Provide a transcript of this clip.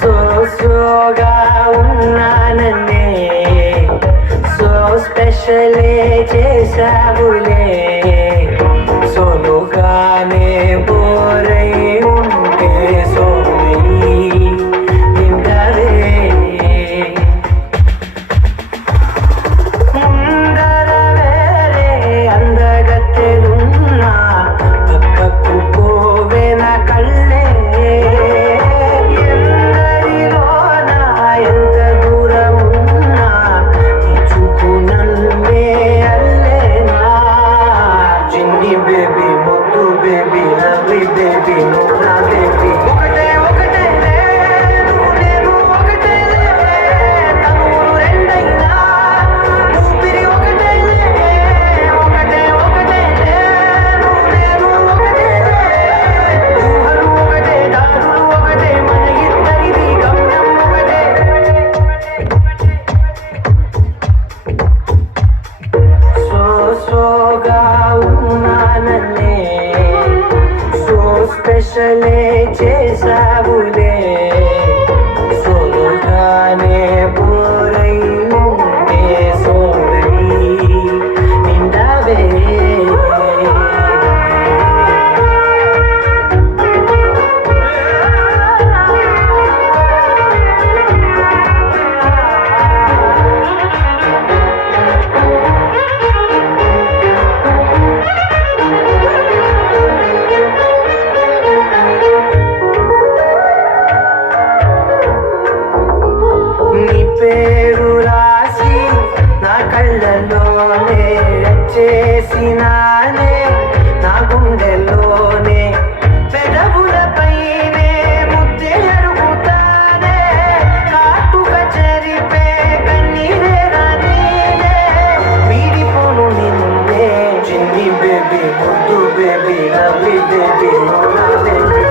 సోగా ఉన్నానన్నే so స్పెషలే చేసావులే సోలుగానే బోరై ఉంటే సోయి నిండవే ముందర వేరే అందగత్తెలున్నా పక్కకు పోవేన కళ్ళే baby, motto baby, lovely baby, no na baby. ఒకటే ఒకటే నేను ఒకటే తనువు రెండైనా ఊపిరి ఒకటే ఒకటే ఒకటే నేను ఒకటే ఊహలు ఒకటే దారులు ఒకటే మన ఇద్దరిది గమ్యం ఒకటే సోగా ఉన్నానన్నే సో స్పెషలే చేసావులే సోలుగానే బోరై ఉంటే సోరై నిండవే నీ పేరు రాసి నా కళ్ళలోనే చేసినానే నా గుండెలోనే పెదవులపైనే ముద్దే అరుగుతానే కాటుగా చెరిపే కన్నీరే రానీనే వీడిపోను నిన్నే చిన్ని బేబీ ముద్దు బేబీ లవ్లీ బేబీ నా బేబీ